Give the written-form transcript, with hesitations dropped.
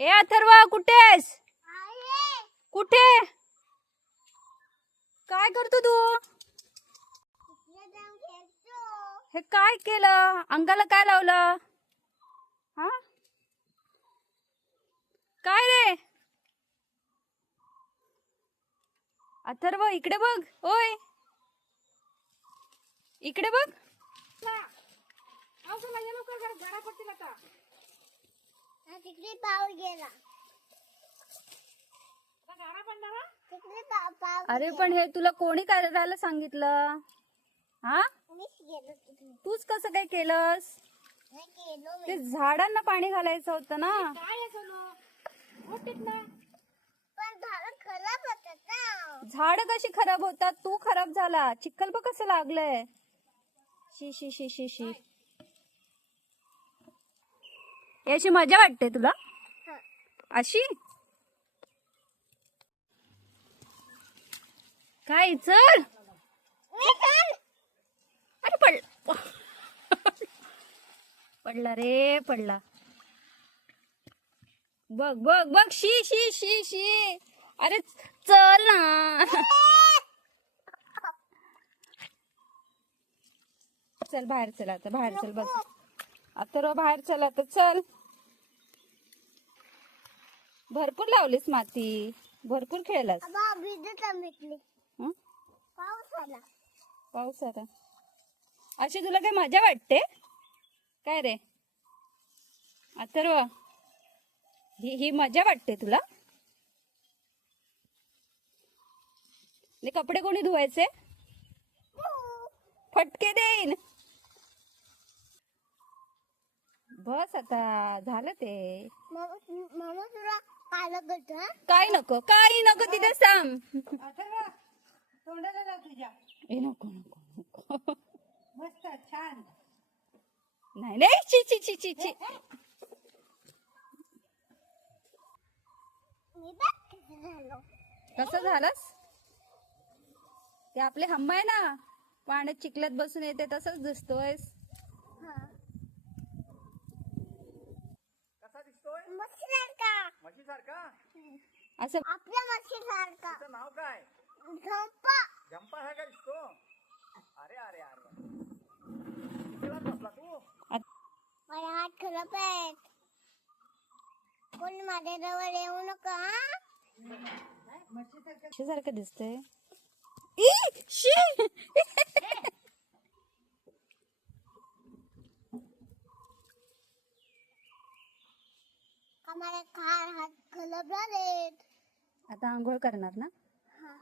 ए अथर्व कुठेस? कुठे? काय करतो तू? हे काय केलं? अंगाला काय लावलं? हा काय रे? अथर्व इकडे बघ. ओय इकडे बघ. तिकडे पाऊस गेला. अरे पण हे तुला कोणी करायला सांगितलं? हा मीच गेलो तिकडे. तूच कसं काय केलंस? नाही गेलो मी. ते झाडांना पाणी घालायचं होतं ना. पण झाडं खराब होतात ना. झाड कशी खराब होतात? तू खराब झाला. चिखल बघ कसं लागलंय. शी शी शी शी शी. याची मजा वाटते तुला हा. अशी? काय चल. मी पण. अरे पडला. पडला रे पडला. बघ बघ बघ. शी शी शी शी. अरे चल ना. चल बाहेर चल आता. बाहेर चल बस. आता बाहेर चल आता चल. भरपूर लावलीस माती. भरपूर खेळलास. आबा भिजत भेटली. हं? पाऊस आला. पाऊस आता. अशी तुला काय मजा वाटते काय रे अथर्व? ही मजा वाटते तुला? कपडे कोणी धुवायचे? फटके देईन. बस आता झालं ते. मामा तुला पालक होतं. काय नको काही नको तिथे सांग. तोंडाला लाव तुझ्या. ए नको नको नको. मस्त छान. नाही नाही ची ची ची ची ची. मी बघ कसं झालो. कसं झालंस? ते आपले हम्मा आहे ना पाण्यात चिखलात बसून येते तसंच दिसतोयस. हा. कसा दिसतोय? मच्छीसारखा. म्हशीसारखा? असं आपल्या मच्छीसारखा. तुझं नाव काय? झंपा. झंपा हा का दिसतो? अरे अरे अरे. कितीला बसला तू? माझे हात खराब आहेत. कोणी माझ्या जवळ येऊ नका. सारखं दिसतंय. ई, शी. माझे हात खराब झालेत. आता आंघोळ करणार ना? हा.